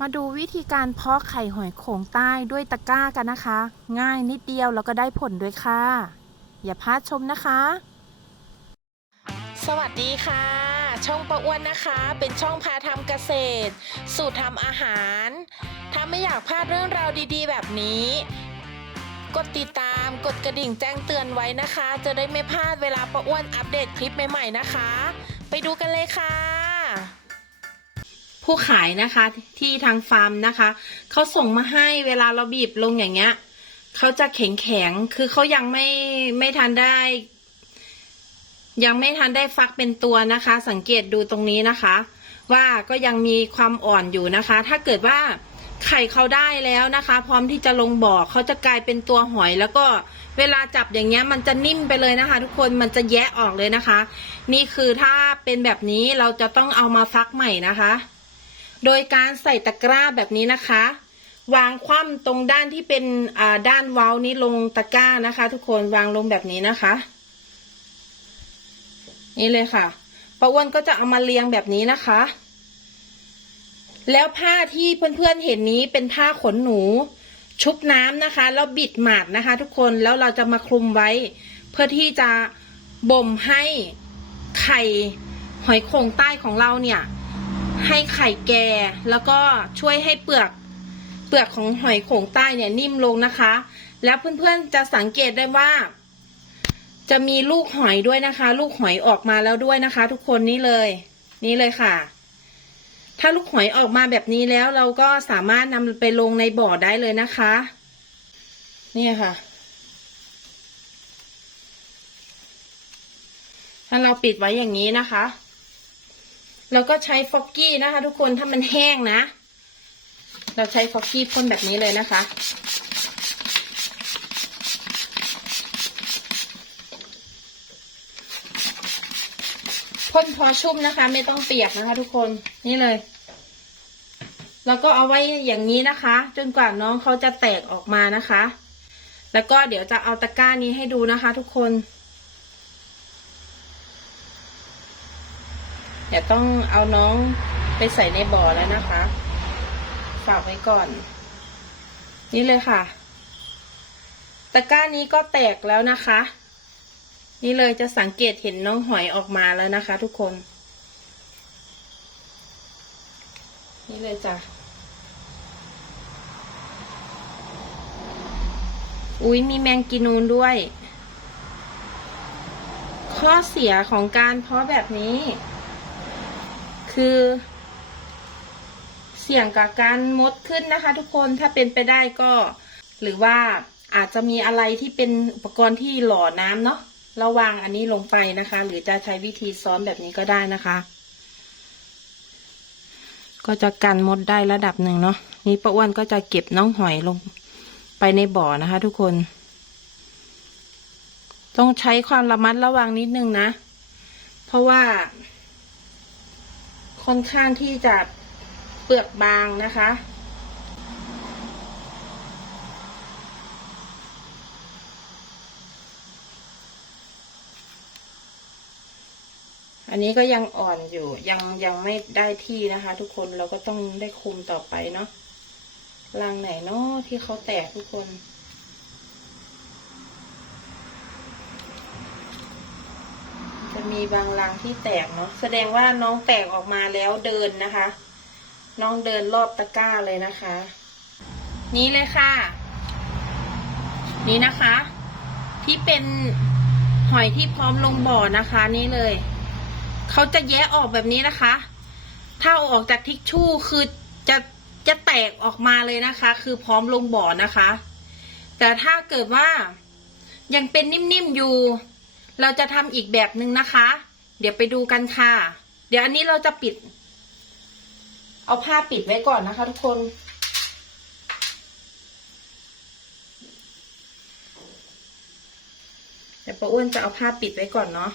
มาดูวิธีการเพาะไข่หอยโขงใต้ด้วยตะกร้ากันนะคะ ง่ายนิดเดียวแล้วก็ได้ผลด้วยค่ะ อย่าพลาดชมนะคะ สวัสดีค่ะ ช่องประอ้วนนะคะ เป็นช่องพาทำเกษตร สูตรทำอาหาร ถ้าไม่อยากพลาดเรื่องราวดีๆ แบบนี้ กดติดตามกดกระดิ่งแจ้งเตือนไว้นะคะ จะได้ไม่พลาดเวลาประอ้วนอัปเดตคลิปใหม่ๆนะคะ ไปดูกันเลยค่ะ ผู้ขายนะคะที่ทางฟาร์มนะคะเขาส่งมาให้เวลาเราบีบลงอย่างเงี้ยเขาจะแข็งแข็งคือเขายังไม่ไม่ทันได้ ยังไม่ทันได้ฟักเป็นตัวนะคะ สังเกตดูตรงนี้นะคะ ว่าก็ยังมีความอ่อนอยู่นะคะ ถ้าเกิดว่าไข่เขาได้แล้วนะคะ พร้อมที่จะลงบ่อเขาจะกลายเป็นตัวหอย แล้วก็เวลาจับอย่างเงี้ย มันจะนิ่มไปเลยนะคะ ทุกคนมันจะแยะออกเลยนะคะ นี่คือถ้าเป็นแบบนี้เราจะต้องเอามาฟักใหม่นะคะ โดยการใส่ตะกร้าแบบนี้นะคะ วางคว่ำตรงด้านที่เป็นด้านเว้านี้ลงตะกร้านะคะ ทุกคนวางลงแบบนี้นะคะ นี่เลยค่ะป้าอ้วนก็จะเอามาเรียงแบบนี้นะคะ แล้วผ้าที่เพื่อนๆเห็นนี้เป็นผ้าขนหนู ชุบน้ำนะคะ แล้วบิดหมาดนะคะ ทุกคนแล้วเราจะมาคลุมไว้ เพื่อที่จะบ่มให้ไข่หอยโข่งใต้ของเราเนี่ย ให้ไข่แก่ แล้วก็ช่วยให้เปลือกเปลือกของหอยโข่งใต้เนี่ยนิ่มลงนะคะ แล้วเพื่อนๆจะสังเกตได้ว่า จะมีลูกหอยด้วยนะคะ ลูกหอยออกมาแล้วด้วยนะคะ ทุกคนนี่เลย นี่เลยค่ะ ถ้าลูกหอยออกมาแบบนี้แล้วเราก็สามารถนำไปลงในบ่อได้เลยนะคะ นี่ค่ะ ถ้าเราปิดไว้อย่างนี้นะคะ เราก็ใช้ฟอกกี้นะคะ ทุกคนถ้ามันแห้งนะ เราใช้ฟอกกี้พ่นแบบนี้เลยนะคะ พ่นพอชุ่มนะคะ ไม่ต้องเปียกนะคะ ทุกคนนี่เลย แล้วก็เอาไว้อย่างนี้นะคะ จนกว่าน้องเขาจะแตกออกมานะคะ แล้วก็เดี๋ยวจะเอาตะกร้านี้ให้ดูนะคะ ทุกคน เดี๋ยว ต้องเอาน้องไปใส่ในบ่อแล้วนะคะฝากไว้ก่อน นี่เลยค่ะ ตะกร้านี้ก็แตกแล้วนะคะ นี่เลยจะสังเกตเห็นน้องหอยออกมาแล้วนะคะ ทุกคน นี่เลยจ้ะอุ้ยมีแมงกีนูนด้วย ข้อเสียของการเพาะแบบนี้ คือ เสี่ยงกับการมดขึ้นนะคะ ทุกคนถ้าเป็นไปได้ก็ หรือว่าอาจจะมีอะไรที่เป็นอุปกรณ์ที่หล่อน้ำเนาะระวางอันนี้ลงไปนะคะ หรือจะใช้วิธีซ้อนแบบนี้ก็ได้นะคะ ก็จะกันมดได้ระดับหนึ่งเนาะนี่ป้าอ้วนก็จะเก็บน้องหอยลงไปในบ่อนะคะ ทุกคน ต้องใช้ความระมัดระวังนิดนึงนะ เพราะว่า ค่อนข้างที่จะเปลือกบางนะคะ อันนี้ก็ยังอ่อนอยู่ยังยังไม่ได้ที่นะคะ ทุกคนเราก็ต้องได้คุมต่อไปเนาะรังไหนเนาะที่เขาแตกทุกคน จะ มีบางรังที่แตกเนาะแสดงว่าน้องแตกออกมาแล้วเดินนะคะ น้องเดินรอบตะกร้าเลยนะคะ นี้เลยค่ะ นี่นะคะ ที่เป็นหอยที่พร้อมลงบ่อนะคะ นี่เลยเขาจะแยะออกแบบนี้นะคะ ถ้าเอาออกจากทิชชู่คือจะจะแตกออกมาเลยนะคะ คือพร้อมลงบ่อนะคะ แต่ถ้าเกิดว่ายังเป็นนิ่มๆอยู่ เราจะทำอีกแบบหนึ่งนะคะ เดี๋ยวไปดูกันค่ะ เดี๋ยวอันนี้เราจะปิด เอาผ้าปิดไว้ก่อนนะคะ ทุกคน เดี๋ยวป้าอ้วนจะเอาผ้าปิดไว้ก่อนเนาะ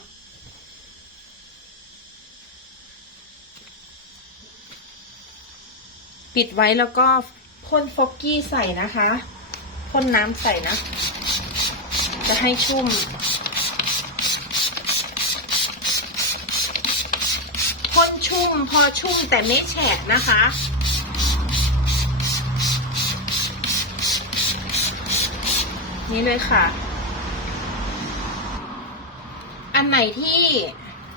ปิดไว้แล้วก็พ่นฟอกกี้ใส่นะคะพ่นน้ำใส่นะ จะให้ชุ่ม มพอชุ่มแต่ไม่แฉะนะคะ นี่เลยค่ะ อันไหนที่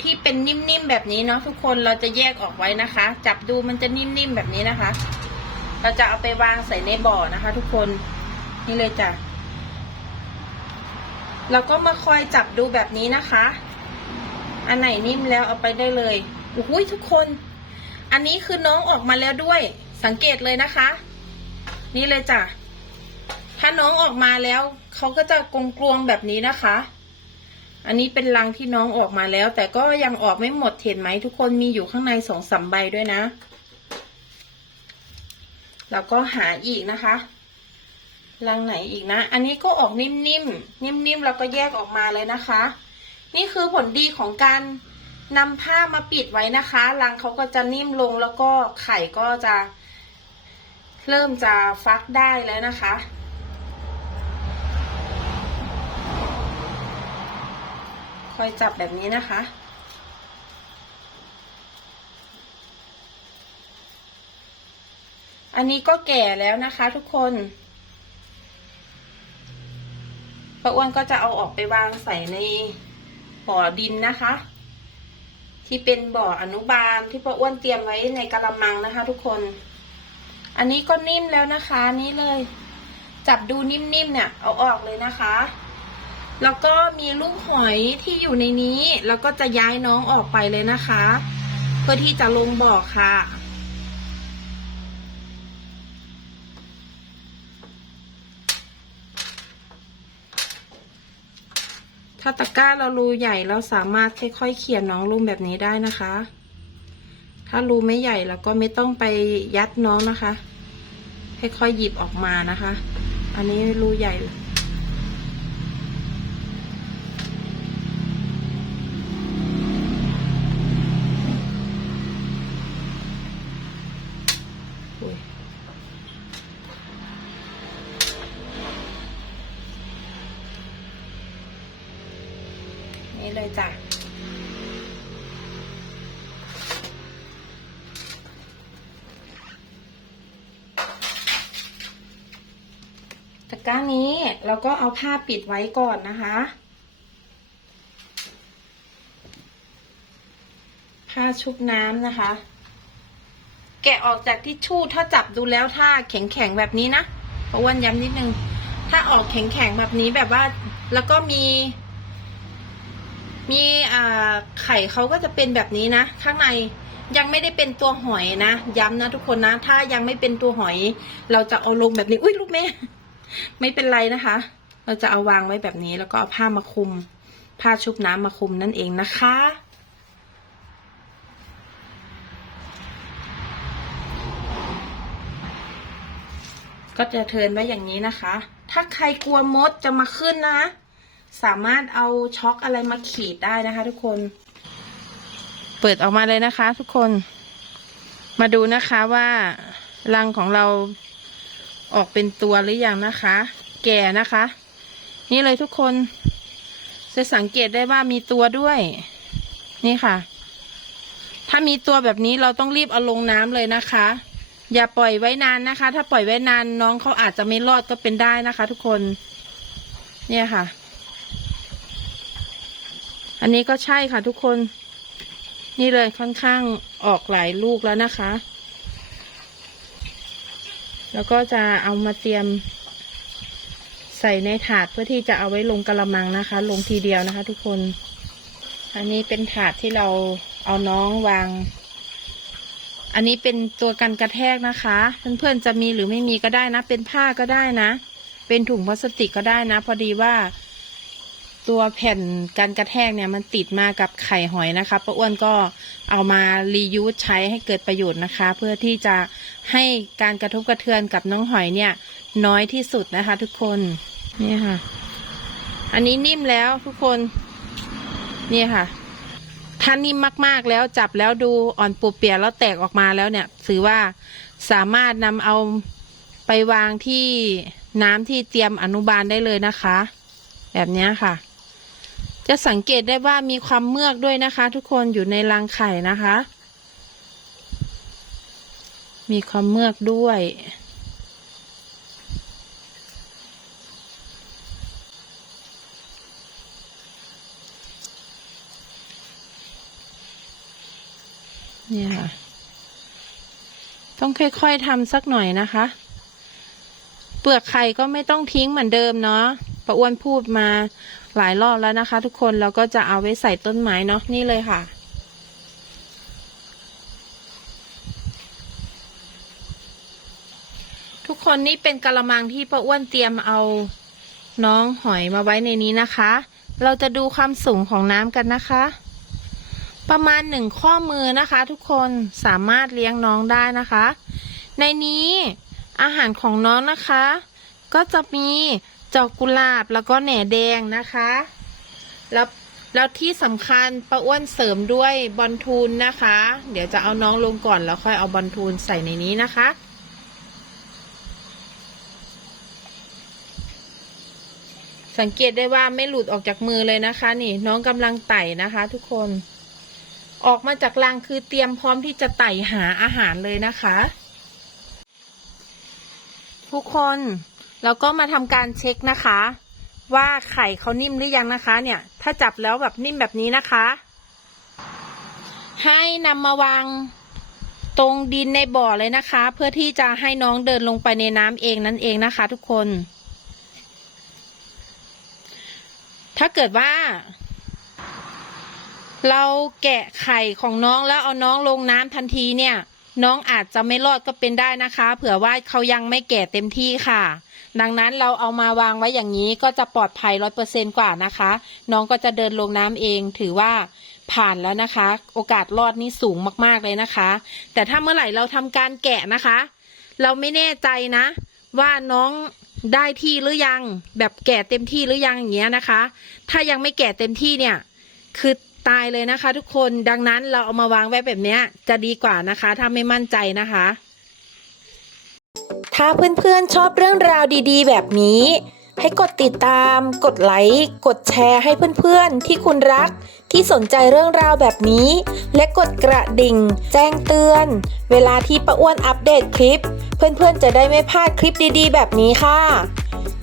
ที่เป็นนิ่มๆแบบนี้เนาะทุกคนเราจะแยกออกไว้นะคะ จับดูมันจะนิ่มๆแบบนี้นะคะ เราจะเอาไปวางใส่ในบ่อนะคะ ทุกคนนี่เลยจ้ะเราก็มาคอยจับดูแบบนี้นะคะ อันไหนนิ่มแล้วเอาไปได้เลย โอ้โหทุกคน อันนี้คือน้องออกมาแล้วด้วย สังเกตเลยนะคะ นี่เลยจ้ะ ถ้าน้องออกมาแล้วเขาก็จะกลงกลวงแบบนี้นะคะ อันนี้เป็นรังที่น้องออกมาแล้ว แต่ก็ยังออกไม่หมดเห็นไหมทุกคนมีอยู่ข้างในสองสาใบด้วยนะ แล้วก็หาอีกนะคะรังไหนอีกนะ อันนี้ก็ออกนิ่มๆ นิ่มๆ แล้วก็แยกออกมาเลยนะคะ นี่คือผลดีของการ นำผ้ามาปิดไว้นะคะ รังเขาก็จะนิ่มลงแล้วก็ไข่ก็จะ เริ่มจะฟักได้แล้วนะคะ คอยจับแบบนี้นะคะ อันนี้ก็แก่แล้วนะคะทุกคนป้าอ้วนก็จะเอาออกไปวางใส่ในบ่อดินนะคะ ที่เป็นบ่ออนุบาลที่พ่ออ้วนเตรียมไว้ในกระมังนะคะ ทุกคน อันนี้ก็นิ่มแล้วนะคะ นี่เลย จับดูนิ่มๆเนี่ย เอาออกเลยนะคะ แล้วก็มีลูกหอยที่อยู่ในนี้ แล้วก็จะย้ายน้องออกไปเลยนะคะ เพื่อที่จะลงบ่อค่ะ ถ้าตะกร้าเรารูใหญ่เราสามารถค่อยๆเขียนน้องลงแบบนี้ได้นะคะ ถ้ารูไม่ใหญ่เราก็ไม่ต้องไปยัดน้องนะคะ ค่อยๆหยิบออกมานะคะ อันนี้รูใหญ่ ก้านนี้เราก็เอาผ้าปิดไว้ก่อนนะคะ ผ้าชุบน้ำนะคะ แกะออกจากทิชชู่ถ้าจับดูแล้วถ้าแข็งๆแบบนี้นะเพราะวันย้ำนิดนึง ถ้าออกแข็งๆแบบนี้แบบว่า แล้วก็มี มีอ่าไข่เขาก็จะเป็นแบบนี้นะ ข้างในยังไม่ได้เป็นตัวหอยนะ ย้ำนะทุกคนนะ ถ้ายังไม่เป็นตัวหอย เราจะเอาลงแบบนี้ อุ้ยลูกแม่ ไม่เป็นไรนะคะ เราจะเอาวางไว้แบบนี้แล้วก็เอาผ้ามาคลุม ผ้าชุบน้ำมาคลุมนั่นเองนะคะ ก็จะเทินไว้อย่างนี้นะคะ ถ้าใครกลัวมดจะมาขึ้นนะ สามารถเอาช็อกอะไรมาขีดได้นะคะ ทุกคน เปิดออกมาเลยนะคะ ทุกคน มาดูนะคะว่ารังของเรา ออกเป็นตัวหรือยังนะคะ แก่นะคะ นี่เลยทุกคนจะสังเกตได้ว่ามีตัวด้วย นี่ค่ะ ถ้ามีตัวแบบนี้เราต้องรีบเอาลงน้ำเลยนะคะ อย่าปล่อยไว้นานนะคะ ถ้าปล่อยไว้นานน้องเขาอาจจะไม่รอดก็เป็นได้นะคะ ทุกคน เนี่ยค่ะ อันนี้ก็ใช่ค่ะทุกคน นี่เลยค่อนข้างออกหลายลูกแล้วนะคะ แล้วก็จะเอามาเตรียมใส่ในถาดเพื่อที่จะเอาไว้ลงกระมังนะคะ ลงทีเดียวนะคะ ทุกคน อันนี้เป็นถาดที่เราเอาน้องวาง อันนี้เป็นตัวกันกระแทกนะคะ เพื่อนๆจะมีหรือไม่มีก็ได้นะ เป็นผ้าก็ได้นะ เป็นถุงพลาสติกก็ได้นะ พอดีว่า ตัวแผ่นกันกระแทกเนี่ยมันติดมากับไข่หอยนะคะป้าอ้วนก็เอามารียูสใช้ให้เกิดประโยชน์นะคะ เพื่อที่จะให้การกระทบกระเทือนกับน้องหอยเนี่ย น้อยที่สุดนะคะ ทุกคนนี่ค่ะ อันนี้นิ่มแล้วทุกคนนี่ค่ะ ถ้านิ่มมากๆแล้วจับแล้วดูอ่อนปูเปียแล้วแตกออกมาแล้วเนี่ยถือว่าสามารถนำเอาไปวางที่น้ำที่เตรียมอนุบาลได้เลยนะคะ แบบนี้ค่ะ จะสังเกตได้ว่ามีความเมือกด้วยนะคะ ทุกคนอยู่ในรังไข่นะคะ มีความเมือกด้วย เนี่ยค่ะ ต้องค่อยๆทำสักหน่อยนะคะ เปลือกไข่ก็ไม่ต้องทิ้งเหมือนเดิมเนาะ ประอ้วนพูดมาหลายรอบแล้วนะคะ ทุกคนเราก็จะเอาไว้ใส่ต้นไม้เนาะนี่เลยค่ะ ทุกคนนี่เป็นกระมังที่ป้าอ้วนเตรียมเอาน้องหอยมาไว้ในนี้นะคะ เราจะดูความสูงของน้ำกันนะคะ ประมาณหนึ่งข้อมือนะคะ ทุกคนสามารถเลี้ยงน้องได้นะคะ ในนี้อาหารของน้องนะคะ ก็จะมี จอกกุหลาบแล้วก็แหน่แดงนะคะ แล้วแล้วที่สำคัญป้าอ้วนเสริมด้วยบอลทูนนะคะ เดี๋ยวจะเอาน้องลงก่อนแล้วค่อยเอาบอลทูนใส่ในนี้นะคะสังเกตได้ว่าไม่หลุดออกจากมือเลยนะคะ นี่น้องกำลังไต่นะคะ ทุกคน ออกมาจากรังคือเตรียมพร้อมที่จะไต่หาอาหารเลยนะคะ ทุกคน แล้วก็มาทำการเช็คนะคะ ว่าไข่เขานิ่มหรือยังนะคะ เนี่ย ถ้าจับแล้วแบบนิ่มแบบนี้นะคะ ให้นำมาวางตรงดินในบ่อเลยนะคะ เพื่อที่จะให้น้องเดินลงไปในน้ำเองนั่นเองนะคะ ทุกคน ถ้าเกิดว่า เราแกะไข่ของน้องแล้วเอาน้องลงน้ำทันทีเนี่ย น้องอาจจะไม่รอดก็เป็นได้นะคะ เผื่อว่าเขายังไม่แก่เต็มที่ค่ะ ดังนั้นเราเอามาวางไว้อย่างนี้ก็จะปลอดภัยร้อยเปอร์เซนกว่านะคะ น้องก็จะเดินลงน้ำเองถือว่าผ่านแล้วนะคะ โอกาสรอดนี่สูงมากๆเลยนะคะ แต่ถ้าเมื่อไหร่เราทำการแกะนะคะ เราไม่แน่ใจนะ ว่าน้องได้ที่หรือยัง แบบแก่เต็มที่หรือยังอย่างเงี้ยนะคะ ถ้ายังไม่แก่เต็มที่เนี่ย คือตายเลยนะคะ ทุกคนดังนั้นเราเอามาวางไว้แบบเนี้ยจะดีกว่านะคะ ถ้าไม่มั่นใจนะคะ ถ้าเพื่อนๆชอบเรื่องราวดีๆ แบบนี้ ให้กดติดตาม กดไลค์ กดแชร์ให้เพื่อนๆ ที่คุณรัก ที่สนใจเรื่องราวแบบนี้ และกดกระดิ่ง แจ้งเตือน เวลาที่ป้าอ้วนอัปเดตคลิป เพื่อนๆ จะได้ไม่พลาดคลิปดีๆ แบบนี้ค่ะ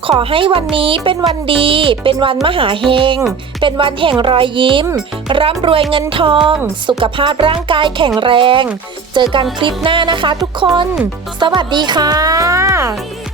ขอให้วันนี้เป็นวันดี เป็นวันมหาเฮง เป็นวันแห่งรอยยิ้ม ร่ำรวยเงินทอง สุขภาพร่างกายแข็งแรง เจอกันคลิปหน้านะคะทุกคน สวัสดีค่ะ